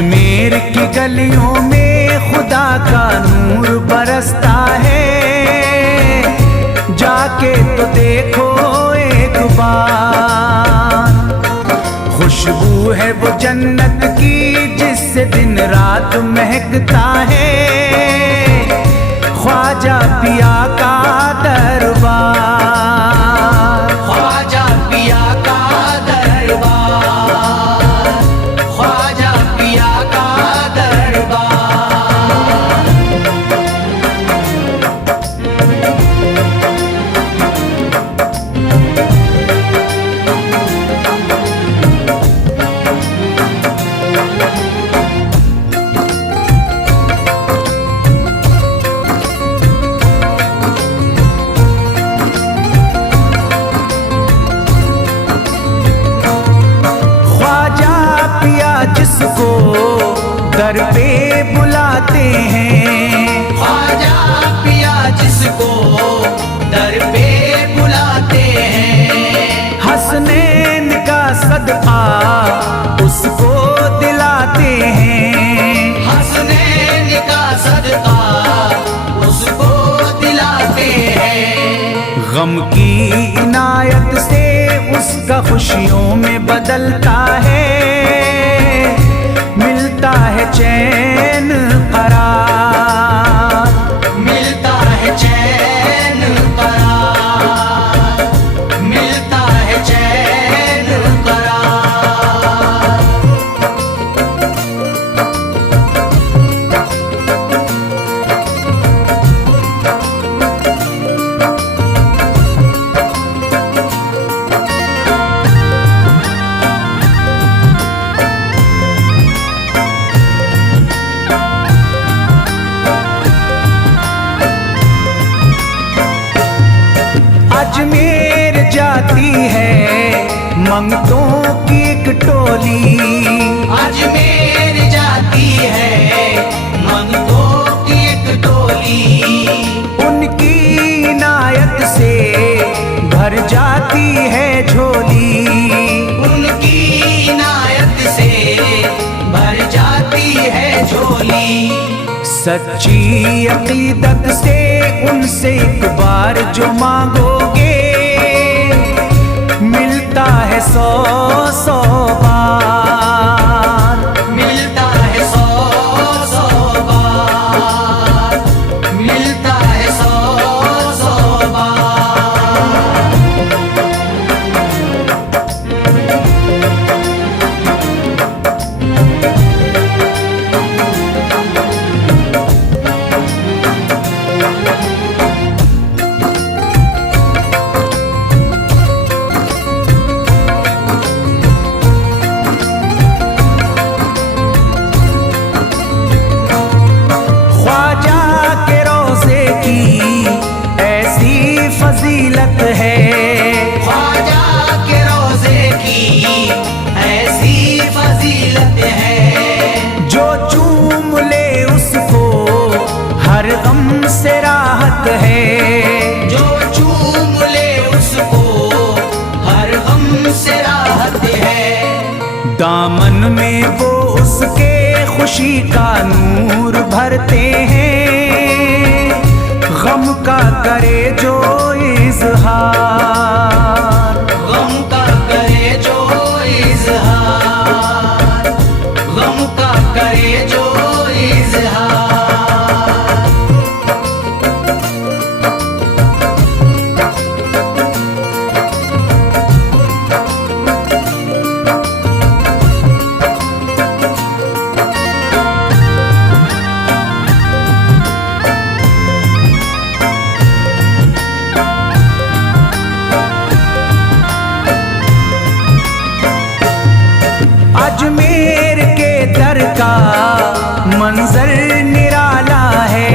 अजमेर की गलियों में खुदा का नूर बरसता है, जाके तो देखो एक बार। खुशबू है वो जन्नत की जिससे दिन रात महकता है, ख्वाजा पिया का दरबार, ख्वाजा पिया का दरबार, ख्वाजा पिया का दरबार। जिसको दर पे बुलाते हैं, ख्वाजा पिया जिसको दर पे बुलाते हैं, हसनैन का सदका उसको दिलाते हैं, हसनैन का सदका उसको दिलाते हैं। गम की इनायत से उसका खुशियों में बदलता है, मिलता है चैन करार, मिलता है चैन करार, मिलता है चैन करार। अजमेर जाती है मंगतों की एक टोली, अजमेर जाती है मंगतों की एक टोली, उनकी इनायत से भर जाती है झोली, उनकी इनायत से भर जाती है झोली। सच्ची अकीदत से उनसे एक बार जो मांगोगे, मिलता है 100 बार, मिलता है 100 बार, मिलता है 100 बार। फजीलत है ख्वाजा के रोज़े की ऐसी फजीलत है, जो चूम ले उसको हर गम से राहत है, जो चूम ले उसको हर गम से राहत है। दामन में वो उसके खुशी का नूर भरते हैं, गम का करे जो इज़हार, गम का करे जो इज़हार, गम का करे जो इज़हार। अजमेर के दर का मंजर निराला है,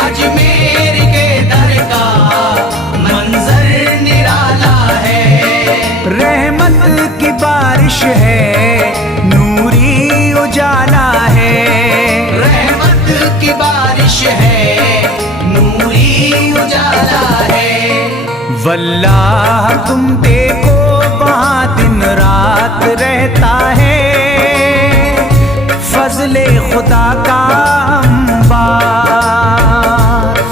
अजमेर के दर का मंजर निराला है। रहमत की बारिश है, नूरी उजाला है, रहमत की बारिश है, नूरी उजाला है। वल्लाह तुम देखो वहाँ दिन रात रहता है, फजले खुदा का अंबार,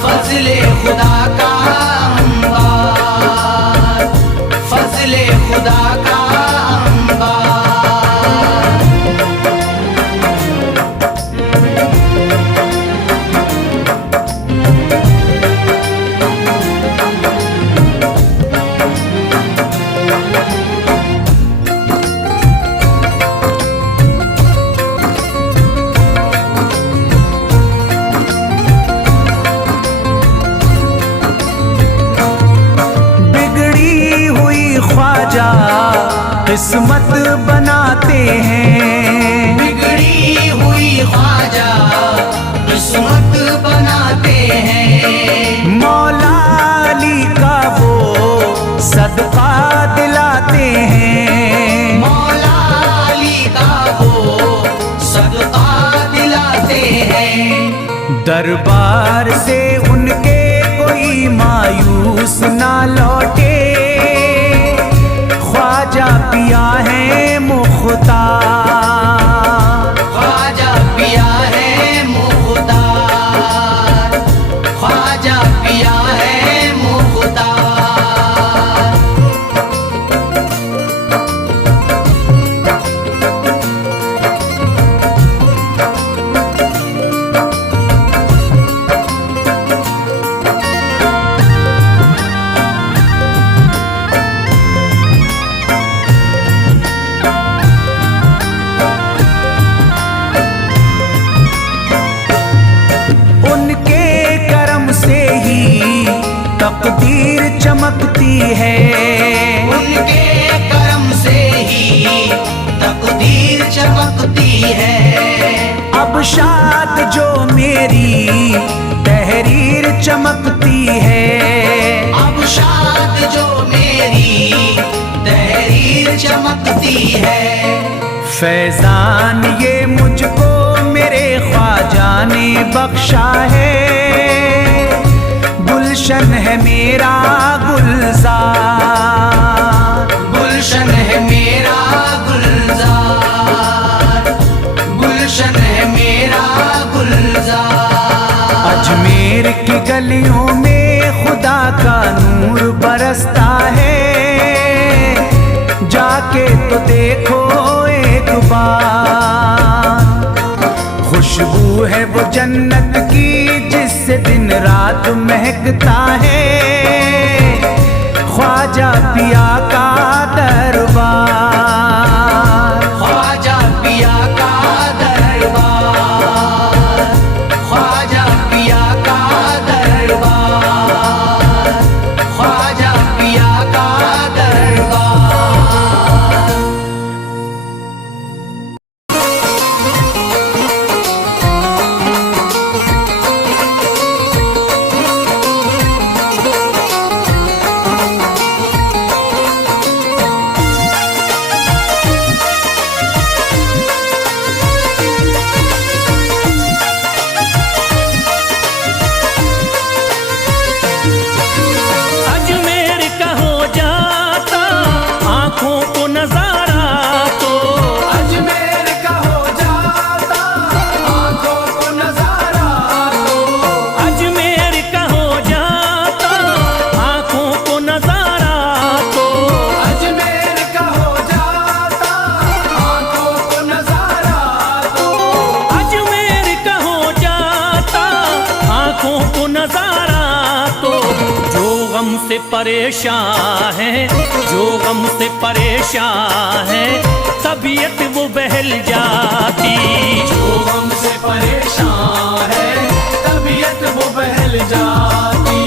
फजले खुदा का अंबार, फजले खुदा का अंबार। किस्मत बनाते हैं, बिगड़ी हुई ख्वाजा किस्मत बनाते हैं। मौला अली का वो सदका दिलाते हैं, मौला अली का वो सदका दिलाते हैं। दरबार से उनके कोई मायूस ना लौटे, ख्वाजा पिया है मुख्तार, ख्वाजा पिया है मुख्तार, ख्वाजा पिया है मुख्तार। तकदीर चमकती है, उनके करम से ही तकदीर चमकती है। अब शाद जो मेरी तहरीर चमकती है, अब शाद जो मेरी तहरीर चमकती है। फैजान ये मुझको मेरे ख्वाजा ने बख्शा है, गुलशन है मेरा गुलजार, गुलशन है मेरा गुलजार, गुलशन है मेरा गुलजार। अजमेर की गलियों में खुदा का नूर बरसता है, जाके तो देखो एक बार। खुशबू है वो जन्नत की जिससे दिन रात महकता है, ख्वाजा पिया का दरबार, ख्वाजा पिया का दरबार, ख्वाजा पिया का दरबार, ख्वाजा पिया का दरबार। से परेशान है, जो गम से परेशान है, तबीयत वो बहल जाती। जो गम से परेशान है, तबीयत वो बहल जाती।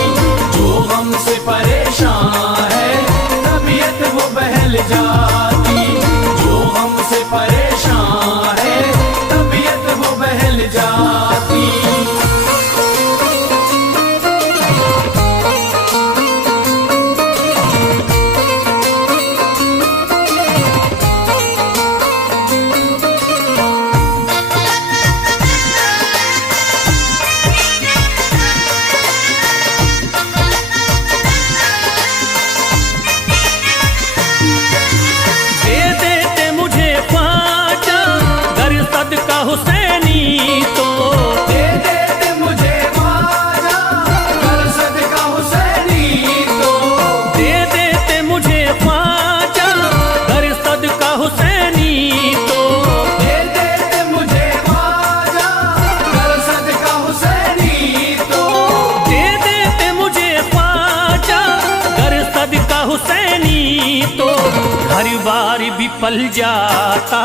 जो गम से परेशान है, तबीयत वो बहल जाती। जो गम से परेशान है, तबीयत वो बहल जाती। हर बार विफल जाता,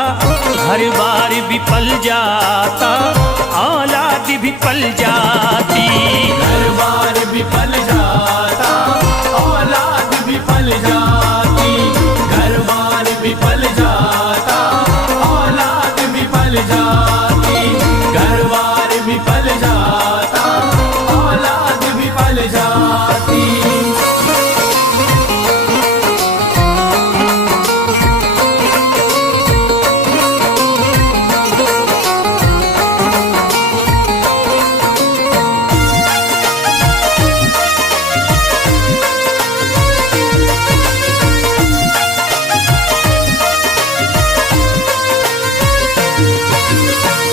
हर बार विफल जाता, औलाद विफल जाती। हर बार विफल जाता, औलाद विफल जाती। घर बार विफल जाता, औलाद विफल जाती। घर बार विफल जाता, औलाद विफल जाती।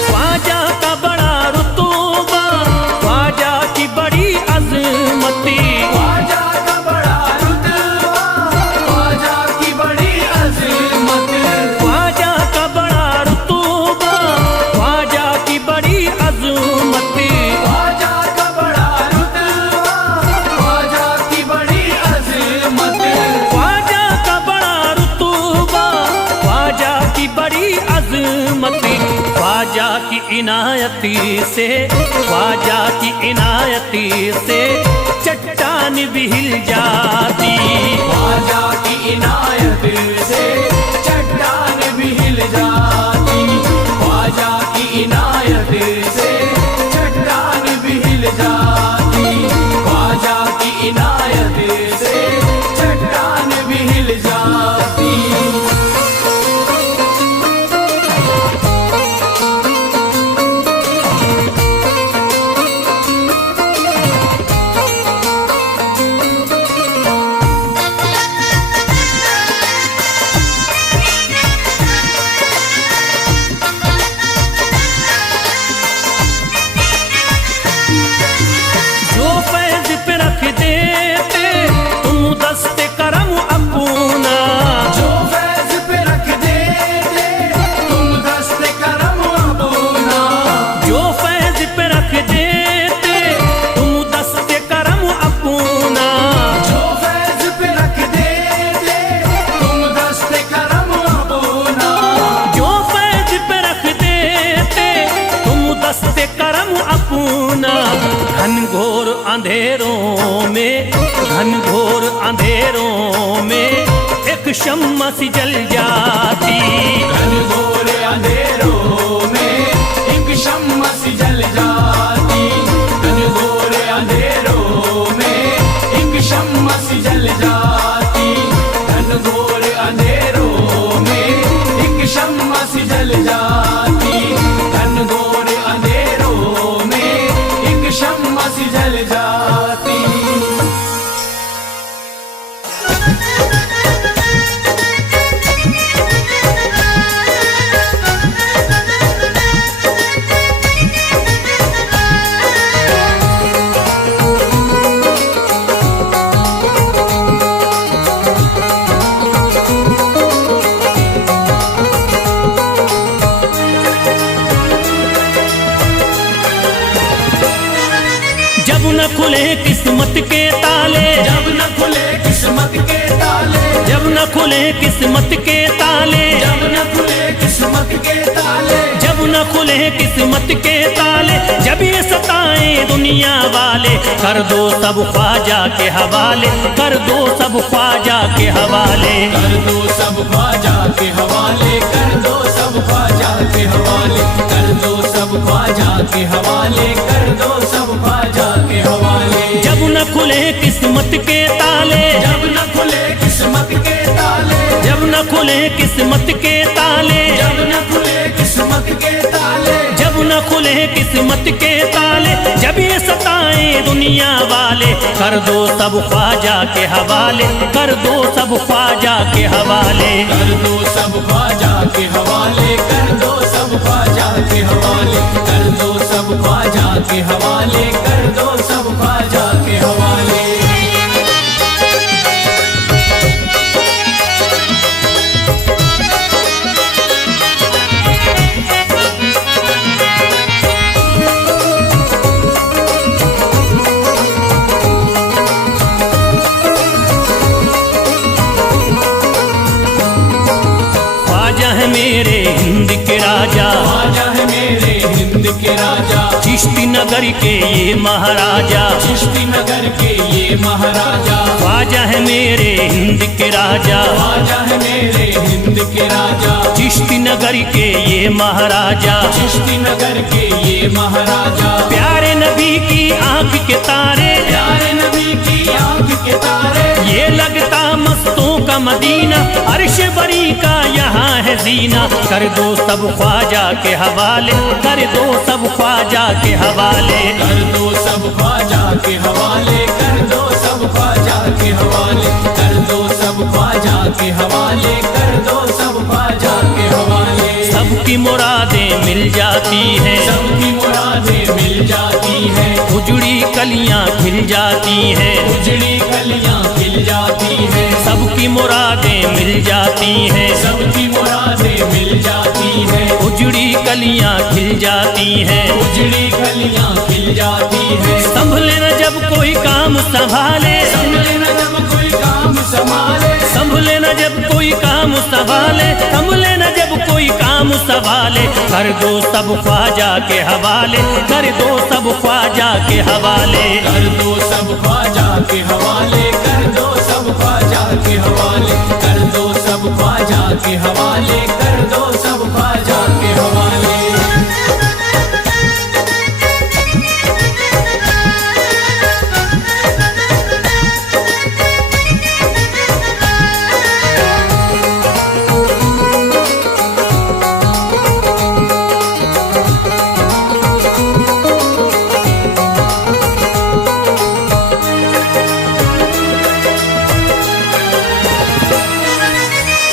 ख्वाजा का बड़ा रुतबा, ख्वाजा की बड़ी अजमती। ख्वाजा का बड़ा रुतबा, ख्वाजा की बड़ी अज़मत। ख्वाजा का बड़ा रुतबा, ख्वाजा की बड़ी अजमती। ख्वाजा का बड़ा रुतबा, ख्वाजा की बड़ी अज़मत। ख्वाजा का बड़ा रुतबा, ख्वाजा की बड़ी अजमती। ख्वाजा की इनायती से, ख्वाजा की इनायती से चट्टान भी हिल जाती। ख्वाजा की इनायत से चट्टान भी हिल जाती। ख्वाजा की इनायत से चट्टान भी हिल जाती। ख्वाजा की इनायत से चट्टान भी हिल जाती। जो फैज पे रख देते तुम दस्ते करम अपना। जो फैज़ पे रख देते तुम दस्ते करम अपना। जो फैज पे रख देते तुम दस्ते करम अपना। जो फैज़ पे रख देते तुम दस्ते करम अपना। जो फैज पे रख देते तुम दस्ते करम अपना। घनघोर अंधेरों में, घनघोर अंधेरों में एक शम्मा सी जल जाती। घनघोर अंधेरों में एक शम्मा सी जल जाती। घनघोर अंधेरों में एक शम्मा सी जल जाती। घनघोर अंधेरों में एक शम्मा सी जल जाती। घनघोर अंधेरों में एक शम्मा सी जल जाती। जब न खुले किस्मत के ताले, जब न खुले किस्मत के ताले। जब न खुले किस्मत के ताले, जब न खुले किस्मत के ताले। जब न खुले किस्मत के ताले, जब ये सताएं दुनिया वाले, कर दो सब ख्वाजा के हवाले, कर दो सब ख्वाजा के हवाले। कर दो सब ख्वाजा के हवाले। कर दो सब ख्वाजा के हवाले। कर दो सब ख्वाजा के हवाले। कर दो सब ख्वाजा के हवाले। जब न खुले किस्मत के ताले, जब न खुले किस्मत के ताले। जब न खुले किस्मत के ताले, जब न खुले किस्मत के ताले। जब न खुले किस्मत के ताले, जब ये सताएं दुनिया वाले, कर दो सब ख्वाजा के हवाले, कर दो सब ख्वाजा के हवाले। कर दो सब ख्वाजा के हवाले। कर दो सब ख्वाजा के हवाले। कर दो सब ख्वाजा के हवाले। कर दो सब ख्वाजा के हवाले। राजा, ख्वाजा है मेरे हिंद के राजा, चिश्ती नगर के ये महाराजा, चिश्ती नगर के ये महाराजा, ख्वाजा है मेरे हिंद के राजा, ख्वाजा है मेरे हिंद के राजा, चिश्ती नगर के ये महाराजा, चिश्ती नगर के ये महाराजा, प्यारे नबी की आंख के तारे, प्यारे नबी की आंख के तारे, ये लगता मस्तों का मदीना, अर्श बरी का यहाँ है जीना, कर दो सब ख्वाजा के हवाले, कर दो सब ख्वाजा के हवाले, कर दो सब ख्वाजा के हवाले, कर दो सब ख्वाजा के हवाले, कर दो सब ख्वाजा के हवाले, कर दो सब ख्वाजा के हवाले। सबकी मुरादें मिल जाती हैं, सबकी मुरादें मिल जाती हैं, उजड़ी कलियां खिल जाती हैं, उजड़ी कलियां खिल जाती हैं, सबकी मुरादें मिल जाती हैं, सबकी मुरादें मिल जाती हैं, उजड़ी कलियां खिल जाती हैं, उजड़ी कलियां खिल जाती हैं। संभले न जब कोई काम संभाले, संभले न जब कोई काम संभाले, संभले न जब कोई काम संभाले, संभले न जब कोई काम संभाले, कर दो सब ख्वाजा के हवाले, कर दो सब ख्वाजा के हवाले, कर दो सब ख्वाजा के हवाले, कर दो सब ख्वाजा के हवाले, कर दो सब ख्वाजा के हवाले, कर दो सब ख्वाजा के हवाले।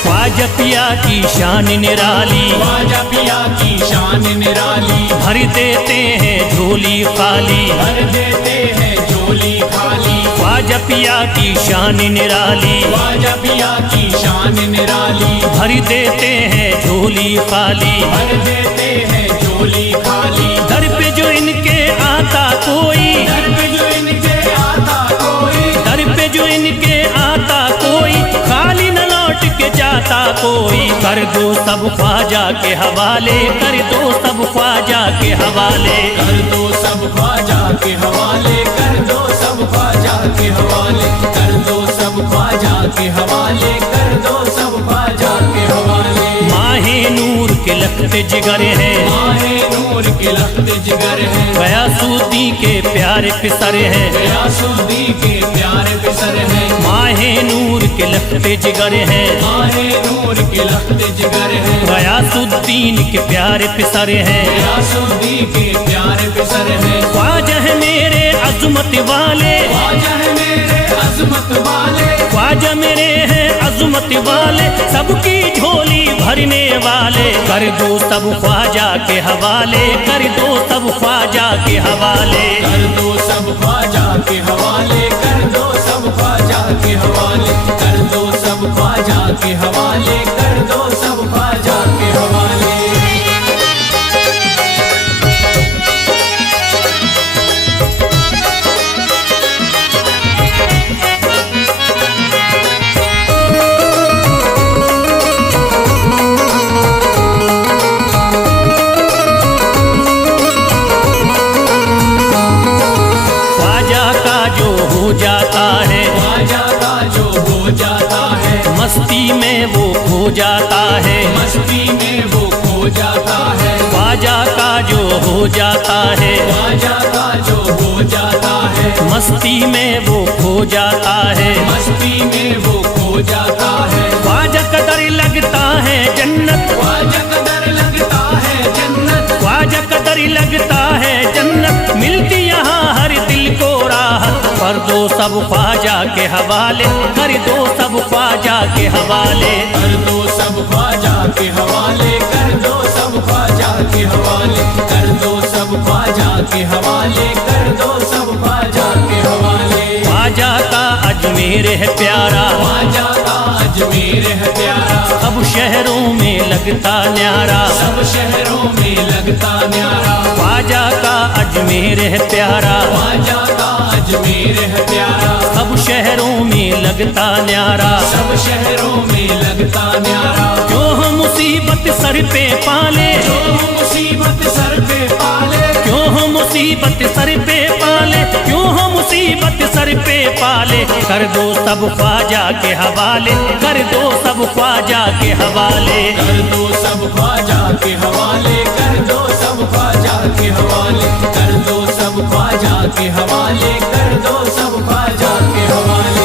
ख्वाजा पिया की शान निराली, ख्वाजा पिया की शान निराली, भर देते हैं झोली खाली, भर देते हैं झोली खाली, ख्वाजा पिया की शान निराली, ख्वाजा पिया की शान निराली, भर देते हैं झोली खाली, भर देते हैं झोली खाली, दर पे जो इनके आता कोई, दर पे जो इनके आता कोई, दर पे जो इनके आता कोई, खाली न लौट के जाता कोई, कर दो सब ख्वाजा के हवाले, कर दो सब ख्वाजा के हवाले, कर दो सब ख्वाजा के हवाले, कर दो सब ख्वाजा के हवाले, कर दो सब ख्वाजा के हवाले, कर दो सब ख्वाजा के हवाले। माहे नूर के लखते जिगर हैं, माहे नूर के लखते जिगर हैं, गयासुद्दीन के प्यारे पिसर हैं, गयासुद्दीन के प्यारे पिसर हैं, माहे नूर के लखते जिगर हैं, माहे नूर के लखते जिगर हैं, गयासुद्दीन के प्यारे पिसर हैं, गयासुद्दीन के प्यारे पिसर हैं। ख्वाजा है मेरे अज़मत वाले, ख्वाजा है मेरे अज़मत वाले, ख्वाजा मेरे हैं अज़मत वाले, सबकी झोली भरने वाले, कर दो सब ख्वाजा के हवाले, कर दो सब ख्वाजा के हवाले, कर दो सब ख्वाजा के हवाले, कर दो सब ख्वाजा के हवाले, कर दो सब ख्वाजा के हवाले, कर दो सब ख्वाजा के हवाले। हो जाता है, ख्वाजा का जो हो जाता है, मस्ती में वो खो जाता है, मस्ती में वो खो जाता है, ख्वाजा का जो हो जाता है, ख्वाजा का जो हो जाता है, मस्ती में वो खो जाता है, मस्ती में वो खो जाता है, ख्वाजा कदर लगता है जन्नत, ख्वाजा कदर लगता है जन्नत, ख्वाजा कदर लगता है जन्नत, मिलती यहाँ हर दिल को राहत, कर दो सब ख्वाजा के हवाले, कर दो सब ख्वाजा के हवाले, कर दो सब ख्वाजा के हवाले, कर दो सब ख्वाजा के हवाले, कर दो सब ख्वाजा के हवाले, कर दो सब ख्वाजा के हवाले। ख्वाजा का अजमेर है प्यारा, ख्वाजा का अजमेर है प्यारा, सब शहरों में लगता न्यारा, सब शहरों में लगता न्यारा, ख्वाजा का अजमेर है प्यारा, ख्वाजा का अजमेर है प्यारा, सब शहरों में लगता न्यारा, सब शहरों में लगता न्यारा, जो हम मुसीबत सर पे पाले, जो मुसीबत सर पे पाले, क्यों हो मुसीबत सर पे पाले, क्यों हो मुसीबत सर पे पाले। कर दो सब ख्वाजा के हवाले, कर दो सब ख्वाजा के हवाले। कर दो सब ख्वाजा के हवाले, कर दो सब ख्वाजा के हवाले, कर दो सब ख्वाजा के हवाले, कर दो सब ख्वाजा के हवाले।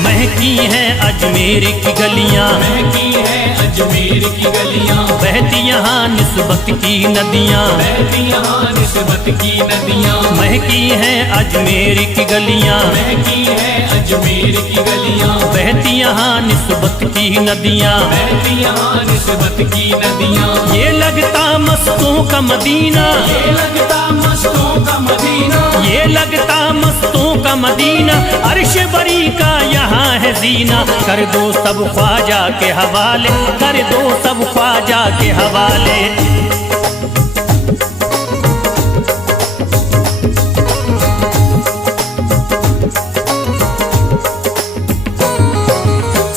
महकी है अजमेर की गलियां, महकी है अजमेर की गलियां, बहती यहाँ निस्बत की नदियां, बहती यहाँ निस्बत की नदियां। महकी है अजमेर की गलियां, महकी है अजमेर की गलियां, बहती यहाँ निस्बत की नदियां। बहती यहाँ निस्बत की नदियां। ये लगता मस्तों का मदीना, ये लगता मस्तों का मदीना, ये लगता मस्तों का मदीना, अर्श बरी का यहाँ है जीना। कर दो सब ख्वाजा के हवाले, कर दो सब ख्वाजा के हवाले।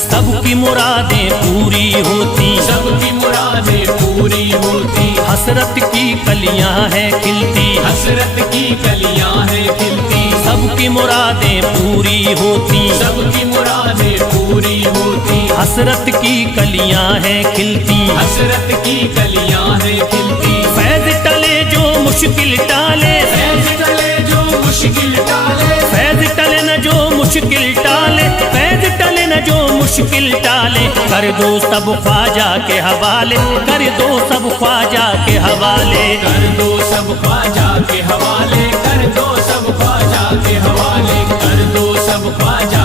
सबकी मुरादें पूरी होती, सबकी मुरादें पूरी होती, हसरत की कलियां हैं खिलती, हसरत की कलियां हैं खिलती। सबकी मुरादें पूरी होती, सबकी मुरादें पूरी होती, हसरत की कलियां हैं खिलती। हसरत की कलियां हैं खिलती। फैज टले जो मुश्किल टाले, फैज टले जो मुश्किल टाले, फैज टले न जो मुश्किल टाले, फैज टले न जो मुश्किल टाले। कर दो सब ख्वाजा के हवाले, कर दो सब ख्वाजा के हवाले। कर दो सब ख्वाजा के हवाले, कर दो सब ख्वाजा के हवाले, कर दो सब ख्वाजा